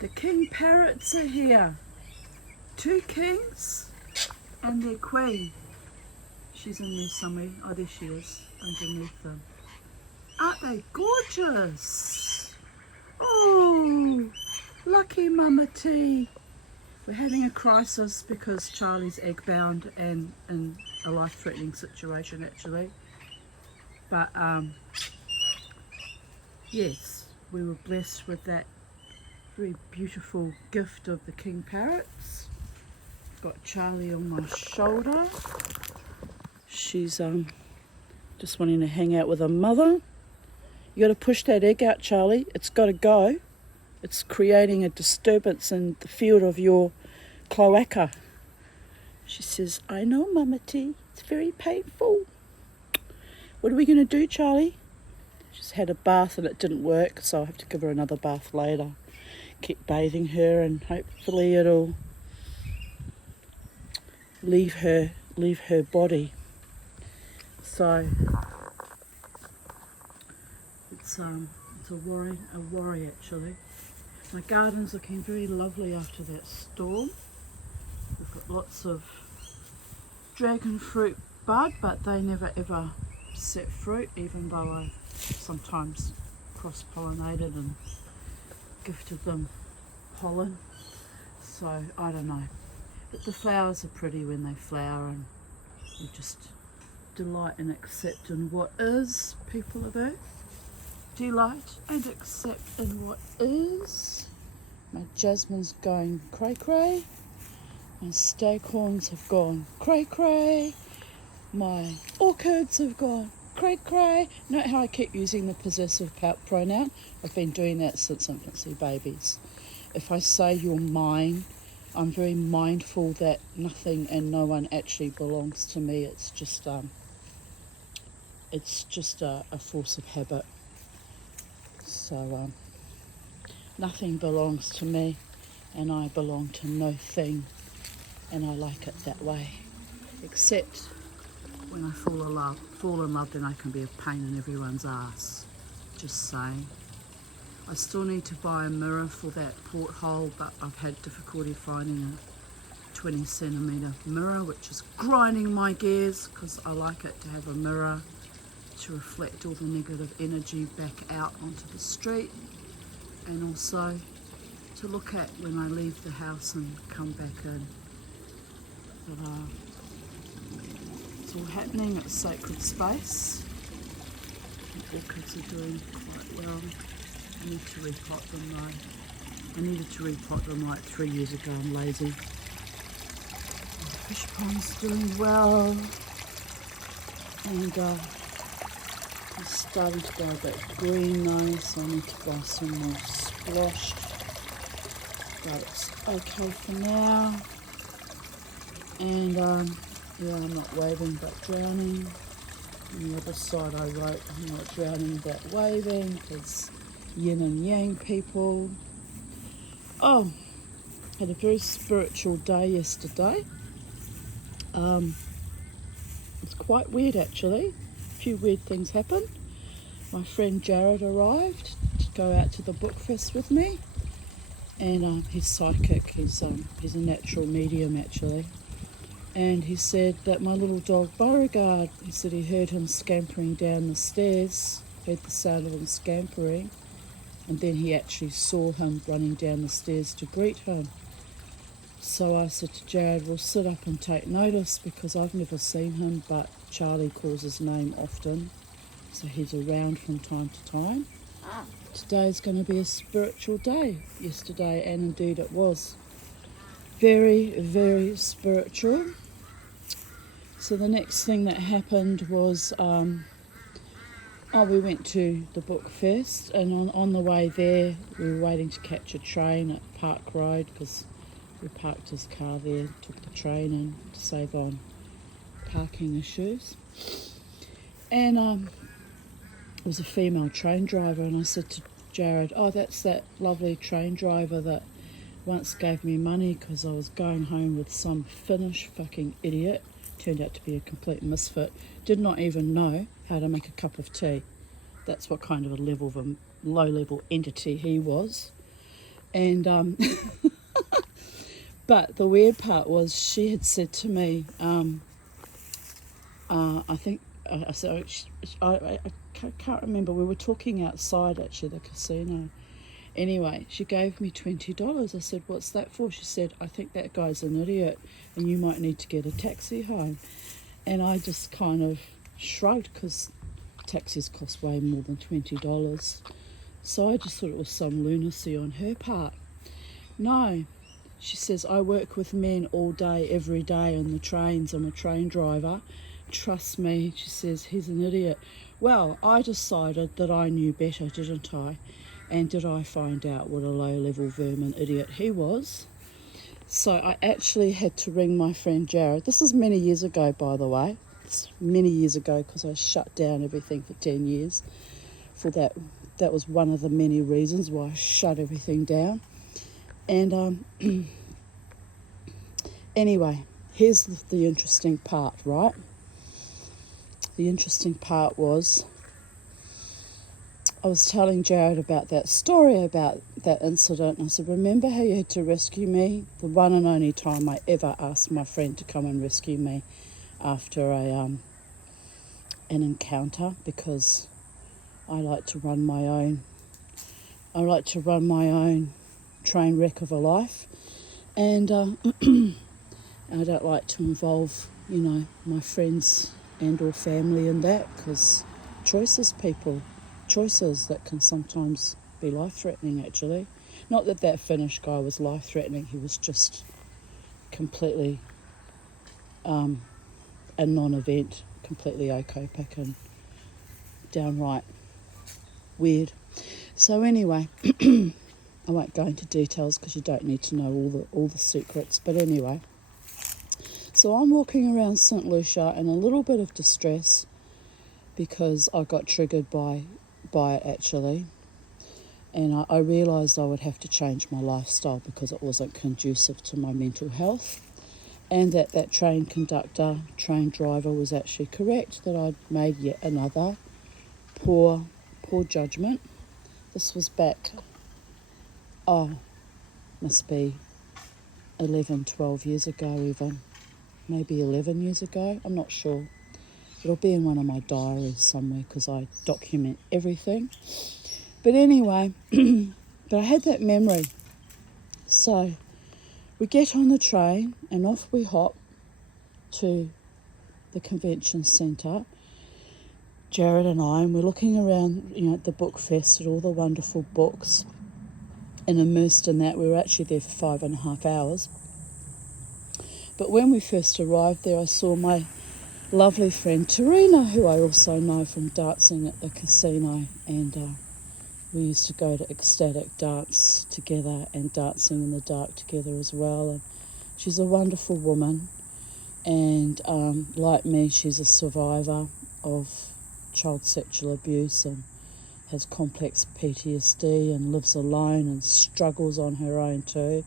The king parrots are here. 2 kings and their queen. She's in there somewhere. Oh, there she is, underneath them. Aren't they gorgeous? Oh, lucky Mama T. We're having a crisis because Charlie's eggbound and in a life-threatening situation actually. But yes, we were blessed with that very beautiful gift of the king parrots. Got Charley on my shoulder. She's just wanting to hang out with her mother. You got to push that egg out, Charley. It's got to go. It's creating a disturbance in the field of your cloaca. She says, I know, Mama T. It's very painful. What are we going to do, Charley? She's had a bath and it didn't work, so I'll have to give her another bath later. Keep bathing her and hopefully it'll leave her body. So it's a worry actually. My garden's looking very lovely after that storm. We've got lots of dragon fruit bud, but they never ever set fruit, even though I sometimes cross-pollinated and gifted them pollen. So I don't know. But the flowers are pretty when they flower, and you just delight and accept in what is, people of Earth. Delight and accept in what is. My jasmine's going cray-cray. My staghorns have gone cray-cray. My orchids have gone cray-cray. Note how I keep using the possessive pronoun? I've been doing that since infancy babies. If I say you're mine, I'm very mindful that nothing and no one actually belongs to me. It's just a force of habit. So nothing belongs to me, and I belong to no thing, and I like it that way. Except when I fall in love, then I can be a pain in everyone's ass. Just saying. I still need to buy a mirror for that porthole, but I've had difficulty finding a 20 centimetre mirror, which is grinding my gears because I like it to have a mirror to reflect all the negative energy back out onto the street, and also to look at when I leave the house and come back in. But it's all happening. It's sacred space. The orchids are doing quite well. I need to repot them though. I needed to repot them like 3 years ago. I'm lazy. The fish pond's doing well, and it's starting to go a bit green though, so I need to buy some more squash. But it's okay for now. And yeah, I'm not waving but drowning. On the other side I wrote, I'm not drowning but waving, because yin and yang people. Oh, had a very spiritual day yesterday. It's quite weird actually. A few weird things happened. My friend Jared arrived to go out to the book fest with me, and he's psychic. He's a natural medium actually. And he said that my little dog Beauregard, he said he heard him scampering down the stairs, heard the sound of him scampering, and then he actually saw him running down the stairs to greet him. So I said to Jared, well, sit up and take notice, because I've never seen him, but Charley calls his name often, so he's around from time to time. Today's going to be a spiritual day. Yesterday, and indeed it was. Very, very spiritual. So the next thing that happened was, we went to the book fest, and on the way there we were waiting to catch a train at Park Road, because we parked his car there, took the train in to save on parking issues. And it was a female train driver, and I said to Jared, oh, that's that lovely train driver that once gave me money because I was going home with some Finnish fucking idiot. Turned out to be a complete misfit. Did not even know how to make a cup of tea. That's what kind of a low-level entity he was. And but the weird part was she had said to me, I think, I can't remember, we were talking outside actually, the casino. Anyway, she gave me $20. I said, what's that for? She said, I think that guy's an idiot and you might need to get a taxi home. And I just kind of shrugged because taxis cost way more than $20. So I just thought it was some lunacy on her part. No, she says, I work with men all day, every day on the trains. I'm a train driver. Trust me, she says, he's an idiot. Well, I decided that I knew better, didn't I? And did I find out what a low-level vermin idiot he was? So I actually had to ring my friend Jared. This is many years ago, by the way. It's many years ago because I shut down everything for 10 years. For that was one of the many reasons why I shut everything down. And anyway, here's the interesting part, right? The interesting part was I was telling Jared about that story, about that incident. And I said, remember how you had to rescue me? The one and only time I ever asked my friend to come and rescue me after an encounter, because I like to run my own train wreck of a life, and I don't like to involve, my friends and or family in that, because choices that can sometimes be life-threatening, actually. Not that Finnish guy was life-threatening, he was just completely a non-event, completely okapic and downright weird. So anyway, I won't go into details because you don't need to know all the secrets, but anyway. So I'm walking around St. Lucia in a little bit of distress because I got triggered by it actually, and I realised I would have to change my lifestyle because it wasn't conducive to my mental health, and that train driver was actually correct, that I'd made yet another poor judgment. This was back, must be 11, 12 years ago even, maybe 11 years ago, I'm not sure. It'll be in one of my diaries somewhere because I document everything. But anyway, but I had that memory. So we get on the train and off we hop to the convention centre, Jared and we're looking around, at the book fest at all the wonderful books, and immersed in that. We were actually there for 5.5 hours. But when we first arrived there, I saw my lovely friend Tarina, who I also know from dancing at the casino, and we used to go to ecstatic dance together and dancing in the dark together as well. And she's a wonderful woman, and like me, she's a survivor of child sexual abuse and has complex PTSD and lives alone and struggles on her own too.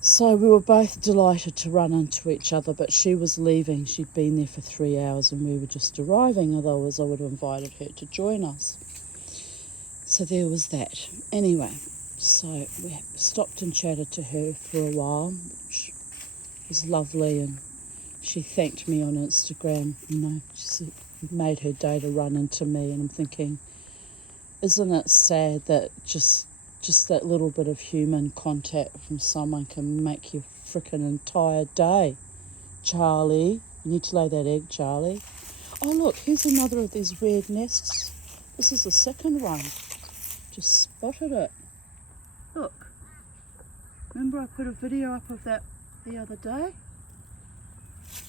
So we were both delighted to run into each other, but she was leaving. She'd been there for 3 hours and we were just arriving, otherwise I would have invited her to join us. So there was that. Anyway, so we stopped and chatted to her for a while, which was lovely, and she thanked me on Instagram. She made her day to run into me, and I'm thinking, isn't it sad that just that little bit of human contact from someone can make your frickin' entire day? Charley, you need to lay that egg, Charley. Oh look, here's another of these weird nests. This is the second one. Just spotted it. Look. Remember I put a video up of that the other day?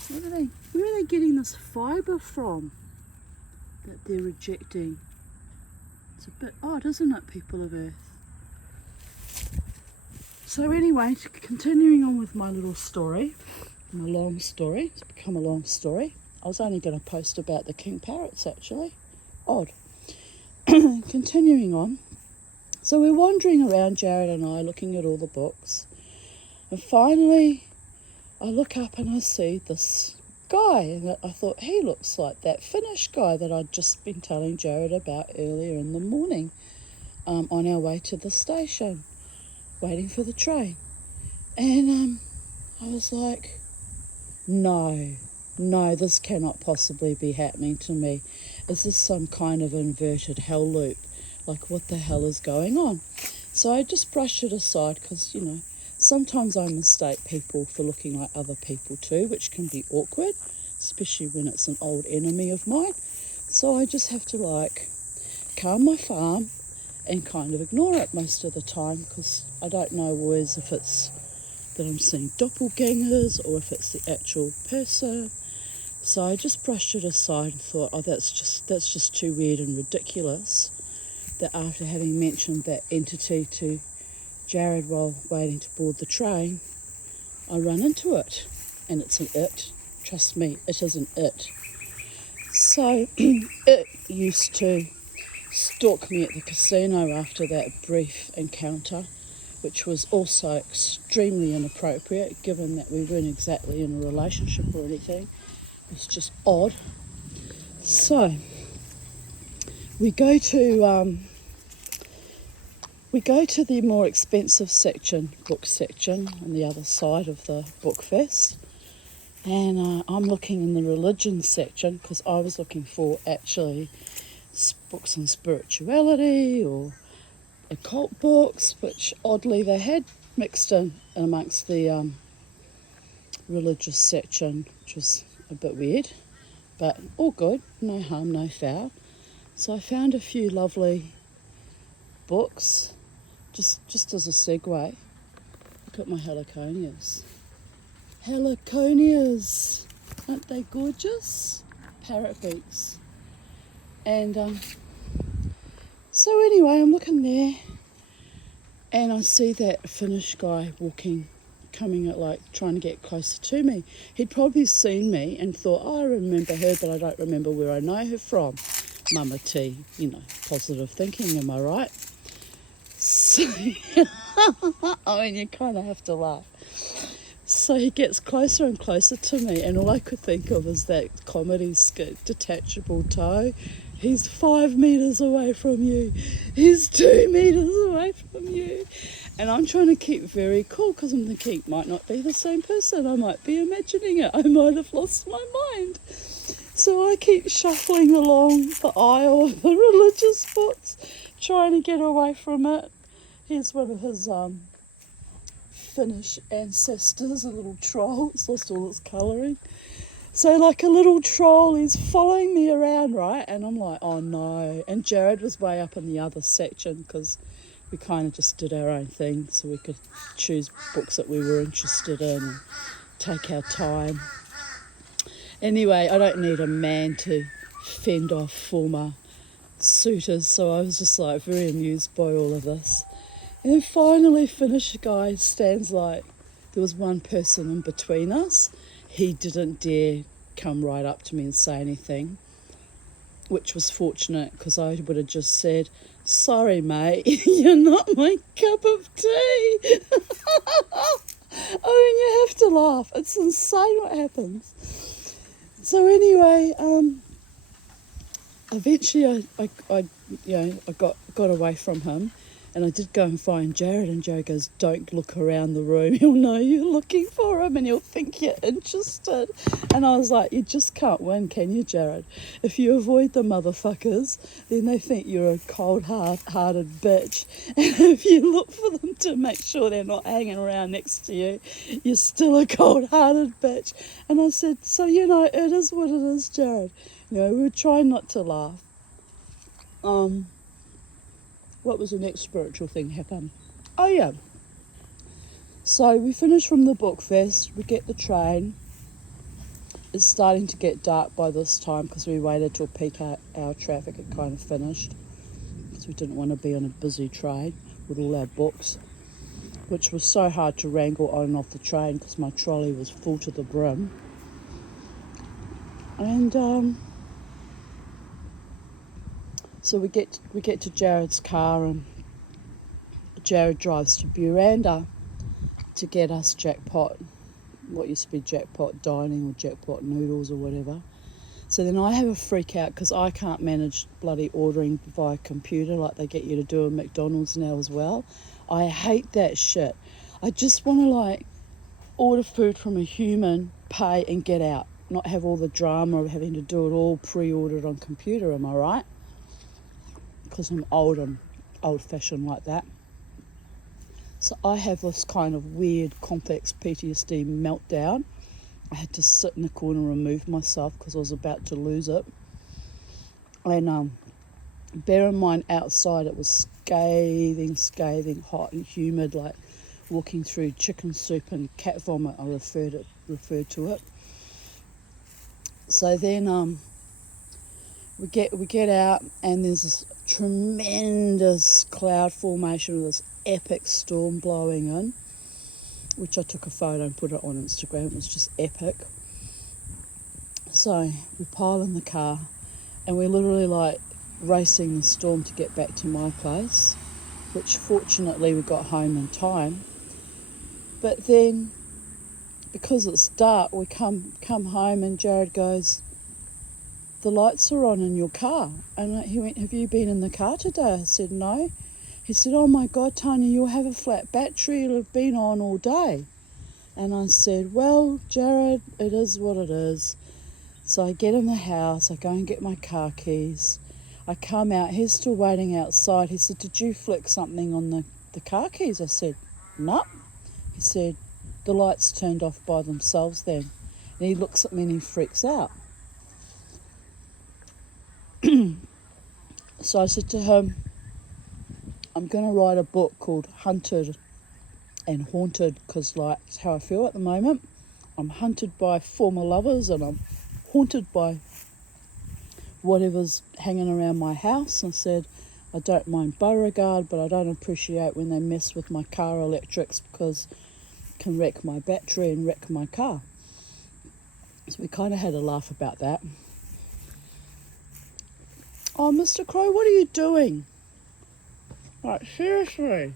Where are they getting this fibre from that they're rejecting? It's a bit odd, isn't it, people of Earth? So anyway, continuing on with my little story, my long story, it's become a long story. I was only going to post about the king parrots actually. Odd. Continuing on. So we're wandering around, Jared and I, looking at all the books. And finally, I look up and I see this guy. And I thought, he looks like that Finnish guy that I'd just been telling Jared about earlier in the morning on our way to the station. waiting for the train. And I was like, no, this cannot possibly be happening to me. Is this some kind of inverted hell loop? Like, what the hell is going on? So I just brushed it aside because, sometimes I mistake people for looking like other people too, which can be awkward, especially when it's an old enemy of mine. So I just have to calm my farm and kind of ignore it most of the time, because I don't know always if it's that I'm seeing doppelgangers or if it's the actual person. So I just brushed it aside and thought, that's just too weird and ridiculous, that after having mentioned that entity to Jared while waiting to board the train, I run into it. And it's an it. Trust me, it is an it. So it used to stalk me at the casino after that brief encounter, which was also extremely inappropriate given that we weren't exactly in a relationship or anything. It's just odd. So we go to the more expensive book section, on the other side of the book fest. And I'm looking in the religion section because I was looking for actually books on spirituality or occult books, which oddly they had mixed in amongst the religious section, which was a bit weird, but all good, no harm, no foul. So I found a few lovely books, just as a segue. Look at my heliconias. Heliconias, aren't they gorgeous? Parrot beaks. And so anyway, I'm looking there and I see that Finnish guy coming at trying to get closer to me. He'd probably seen me and thought, I remember her, but I don't remember where I know her from. Mama T, positive thinking, am I right? So, I mean, you kind of have to laugh. So he gets closer and closer to me, and all I could think of is that comedy skit, Detachable Toe. He's 5 metres away from you. He's 2 metres away from you. And I'm trying to keep very cool because I'm thinking it might not be the same person. I might be imagining it. I might have lost my mind. So I keep shuffling along the aisle of the religious books, trying to get away from it. Here's one of his Finnish ancestors, a little troll. It's lost all its colouring. So like a little troll, he's following me around, right? And I'm like, oh no. And Jared was way up in the other section because we kind of just did our own thing so we could choose books that we were interested in and take our time. Anyway, I don't need a man to fend off former suitors, so I was just very amused by all of this. And then finally, Finnish guy stands there was one person in between us. He didn't dare come right up to me and say anything, which was fortunate because I would have just said, sorry mate, you're not my cup of tea. I mean, you have to laugh. It's insane what happens. So anyway, eventually I got away from him, and I did go and find Jared, and Jared goes, don't look around the room, he'll know you're looking for him and he'll think you're interested. And I was like, you just can't win, can you, Jared? If you avoid the motherfuckers, then they think you're a cold-hearted bitch, and if you look for them to make sure they're not hanging around next to you, you're still a cold-hearted bitch. And I said, so it is what it is, Jared. We were trying not to laugh. What was the next spiritual thing happen? Oh yeah. So we finish from the book fest, we get the train. It's starting to get dark by this time because we waited till peak hour traffic had kind of finished, because we didn't want to be on a busy train with all our books, which was so hard to wrangle on and off the train because my trolley was full to the brim. And so we get to Jared's car, and Jared drives to Buranda to get us what used to be jackpot dining or jackpot noodles or whatever. So then I have a freak out because I can't manage bloody ordering via computer like they get you to do at McDonald's now as well. I hate that shit. I just want to like order food from a human, pay and get out, not have all the drama of having to do it all pre-ordered on computer, am I right? Because I'm old-fashioned like that. So I have this kind of weird complex PTSD meltdown. I had to sit in the corner and remove myself because I was about to lose it. And bear in mind, outside it was scathing, hot and humid, like walking through chicken soup and cat vomit, I referred to it. So then we get out, and there's this tremendous cloud formation with this epic storm blowing in, which I took a photo and put it on Instagram. It was just epic. So we pile in the car, and we're literally like racing the storm to get back to my place, which fortunately we got home in time. But then, because it's dark, we come home and Jared goes, "The lights are on in your car." And he went, "Have you been in the car today?" I said, "No." He said, "Oh my God, Tanya, you'll have a flat battery. It'll have been on all day." And I said, "Well, Jared, it is what it is." So I get in the house, I go and get my car keys. I come out, he's still waiting outside. He said, "Did you flick something on the car keys?" I said, "No." He said, "The lights turned off by themselves then." And he looks at me and he freaks out. So I said to him, "I'm going to write a book called Hunted and Haunted, because like it's how I feel at the moment. I'm hunted by former lovers and I'm haunted by whatever's hanging around my house." And I said, "I don't mind Beauregard, but I don't appreciate when they mess with my car electrics because it can wreck my battery and wreck my car." So we kind of had a laugh about that. "Oh, Mr. Crow, what are you doing? Like, seriously?"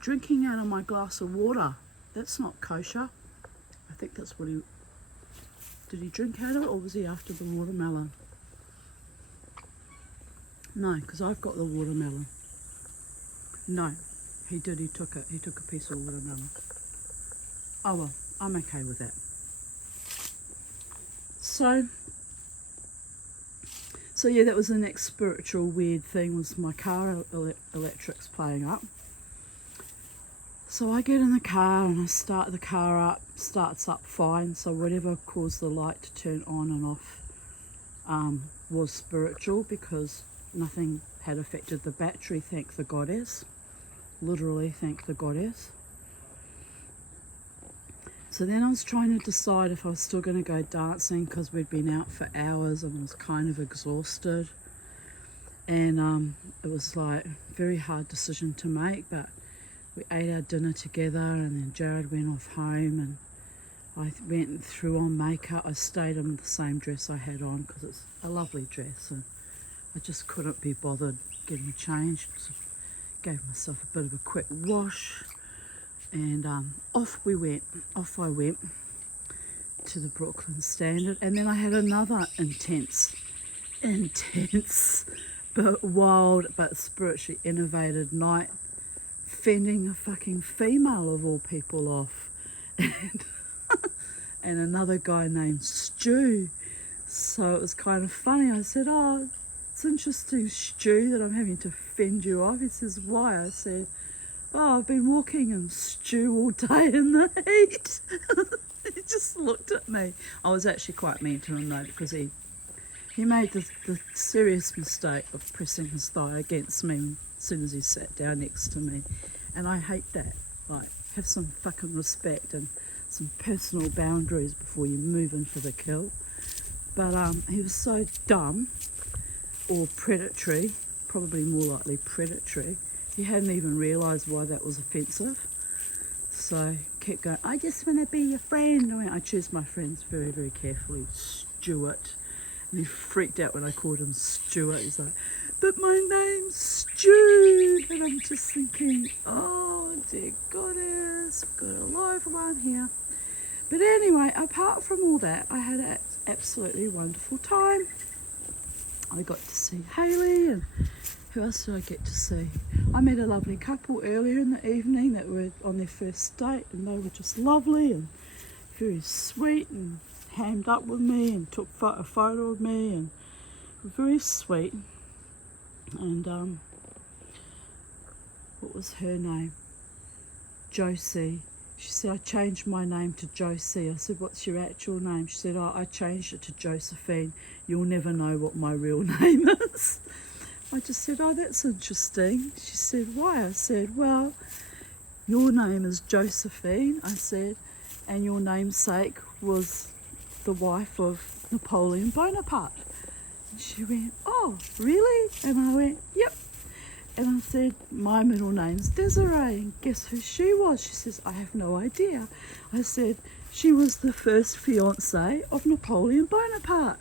"Drinking out of my glass of water. That's not kosher." I think that's what he... Did he drink out of it, or was he after the watermelon? No, because I've got the watermelon. No, he did. He took it. He took a piece of watermelon. Oh well, I'm okay with that. So yeah, that was the next spiritual weird thing, was my car electrics playing up. So I get in the car and I start the car up, starts up fine. So whatever caused the light to turn on and off was spiritual, because nothing had affected the battery, thank the goddess. Literally, thank the goddess. So then I was trying to decide if I was still going to go dancing, because we'd been out for hours and I was kind of exhausted. And it was like a very hard decision to make, but we ate our dinner together, and then Jared went off home and I went and threw on makeup. I stayed in the same dress I had on because it's a lovely dress, and I just couldn't be bothered getting changed. So gave myself a bit of a quick wash, and off I went to the Brooklyn Standard. And then I had another intense but wild but spiritually innovated night, fending a fucking female of all people off, and another guy named Stu. So it was kind of funny. I said, "Oh, it's interesting, Stu, that I'm having to fend you off." He says, "Why?" I said, "Oh, I've been walking in stew all day in the heat." He just looked at me. I was actually quite mean to him though, because he made the serious mistake of pressing his thigh against me as soon as he sat down next to me. And I hate that. Like, have some fucking respect and some personal boundaries before you move in for the kill. But he was so dumb, or predatory, probably more likely predatory. He hadn't even realised why that was offensive. So he kept going, "I just want to be your friend." I choose my friends very, very carefully. Stuart. And he freaked out when I called him Stuart. He's like, but my name's Stu. And I'm just thinking, oh dear goddess, we've got a live one here. But anyway, apart from all that, I had an absolutely wonderful time. I got to see Hayley, and who else did I get to see? I met a lovely couple earlier in the evening that were on their first date, and they were just lovely and very sweet and hammed up with me and took a photo of me and were very sweet. And what was her name? Josie. She said, I changed my name to Josie. I said, what's your actual name? She said, oh, I changed it to Josephine. You'll never know what my real name is. I just said, oh, that's interesting. She said, why? I said, well, your name is Josephine. I said, and your namesake was the wife of Napoleon Bonaparte. And she went, oh, really? And I went, yep. And I said, my middle name's Desiree. And guess who she was? She says, I have no idea. I said, she was the first fiancée of Napoleon Bonaparte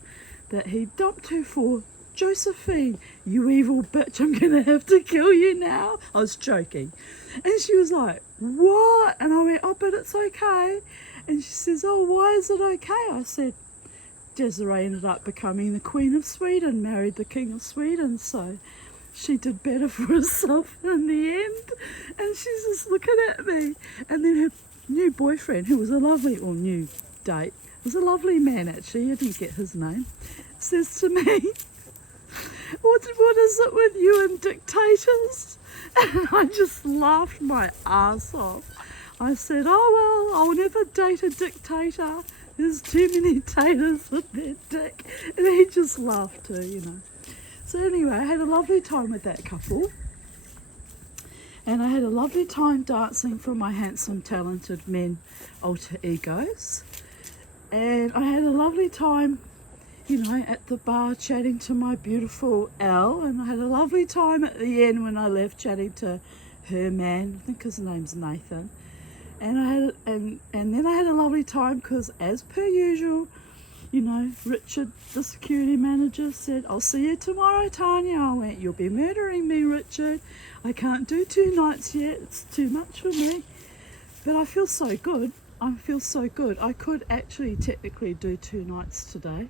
that he dumped her for. Josephine, you evil bitch, I'm going to have to kill you now. I was joking. And she was like, what? And I went, oh, but it's okay. And she says, oh, why is it okay? I said, Desiree ended up becoming the Queen of Sweden, married the King of Sweden, so she did better for herself in the end. And she's just looking at me. And then her new boyfriend, who was a lovely, or new date, was a lovely man actually, I didn't get his name, says to me, what is it with you and dictators? And I just laughed my ass off. I said, oh well, I'll never date a dictator. There's too many taters with their dick. And he just laughed too, you know. So anyway, I had a lovely time with that couple. And I had a lovely time dancing for my handsome, talented men alter egos. And I had a lovely time, you know, at the bar chatting to my beautiful Elle. And I had a lovely time at the end when I left chatting to her man. I think his name's Nathan. And then I had a lovely time because, as per usual, you know, Richard, the security manager, said, I'll see you tomorrow, Tanya. I went, you'll be murdering me, Richard. I can't do 2 nights yet. It's too much for me. But I feel so good. I feel so good. I could actually technically do 2 nights today,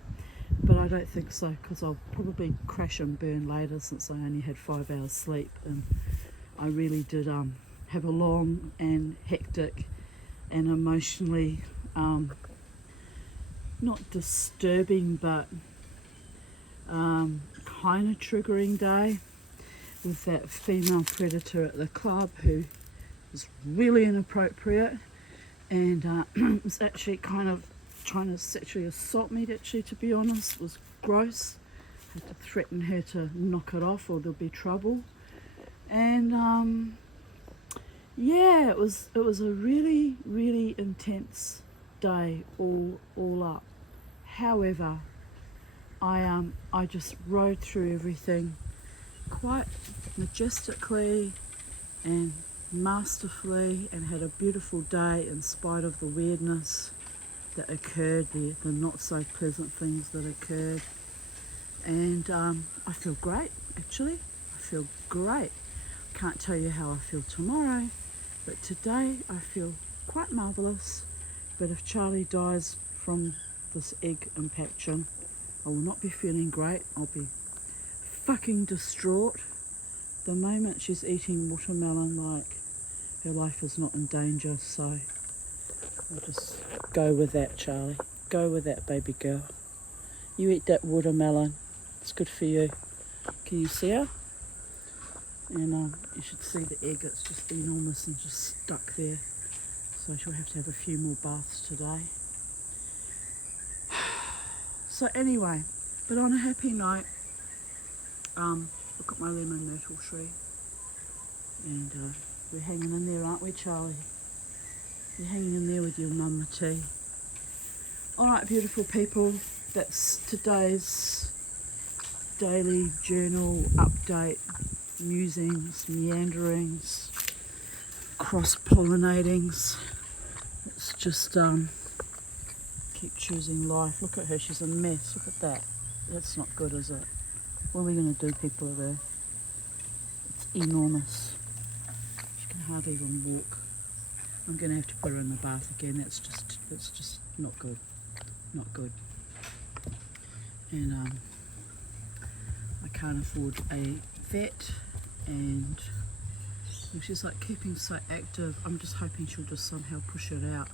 but I don't think so because I'll probably crash and burn later since I only had 5 hours sleep. And I really did have a long and hectic and emotionally not disturbing but kind of triggering day with that female predator at the club who was really inappropriate and was actually kind of trying to sexually assault me, actually, to be honest. It was gross. I had to threaten her to knock it off or there'll be trouble. And yeah, it was a really, really intense day all up. However, I just rode through everything quite majestically and masterfully and had a beautiful day in spite of the weirdness that occurred, the not so pleasant things that occurred. And I feel great, actually. I feel great. Can't tell you how I feel tomorrow, but today I feel quite marvellous. But if Charley dies from this egg impaction, I will not be feeling great. I'll be fucking distraught. The moment she's eating watermelon, like, her life is not in danger, so I'll just go with that, Charley. Go with that, baby girl. You eat that watermelon. It's good for you. Can you see her? And you should see the egg. It's just enormous and just stuck there. So she'll have to have a few more baths today. So anyway, but on a happy note, look at my lemon myrtle tree. And we're hanging in there, aren't we, Charley? You're hanging in there with your mama tea. Alright, beautiful people, that's today's daily journal update, musings, meanderings, cross-pollinatings. It's just keep choosing life. Look at her, she's a mess. Look at that. That's not good, is it? What are we going to do, people of Earth? It's enormous. She can hardly even walk. I'm going to have to put her in the bath again. It's just not good. Not good. And I can't afford a vet, and she's like keeping so active. I'm just hoping she'll just somehow push it out.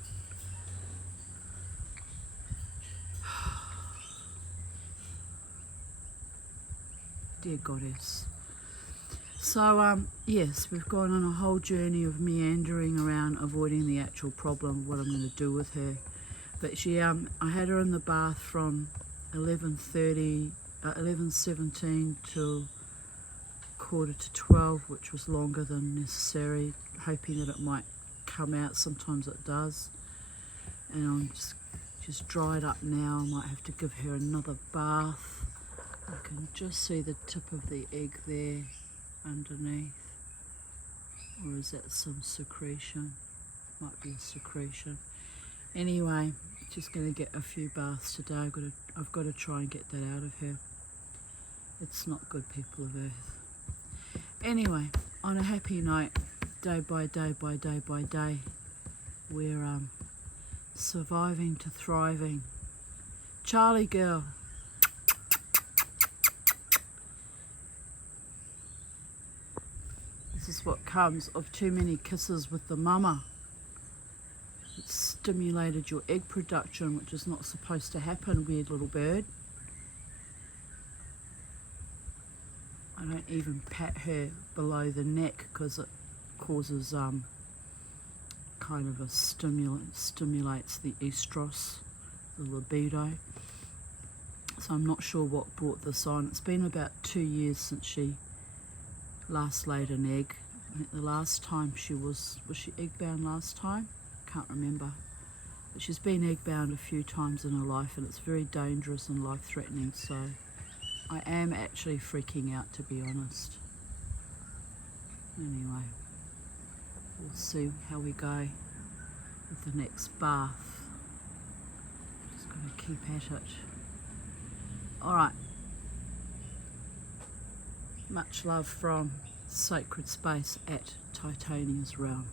Dear goddess. So yes, we've gone on a whole journey of meandering around, avoiding the actual problem, what I'm going to do with her. But she, I had her in the bath from 11:17 till 11:45, which was longer than necessary, hoping that it might come out. Sometimes it does. And she's dried up now. I might have to give her another bath. You can just see the tip of the egg there underneath. Or is that some secretion? Might be a secretion. Anyway, just going to get a few baths today. I've got to try and get that out of her. It's not good, people of Earth. Anyway, on a happy note, day by day by day by day, we're surviving to thriving. Charley girl. This is what comes of too many kisses with the mama. It's stimulated your egg production, which is not supposed to happen, weird little bird. I don't even pat her below the neck because it causes kind of a stimulates the estrus, the libido. So I'm not sure what brought this on. It's been about 2 years since she last laid an egg. I think the last time she was she eggbound last time? Can't remember. But she's been eggbound a few times in her life, and it's very dangerous and life-threatening, so I am actually freaking out, to be honest. Anyway, we'll see how we go with the next bath. Just got to keep at it. Alright. Much love from Sacred Space at Titania's Realm.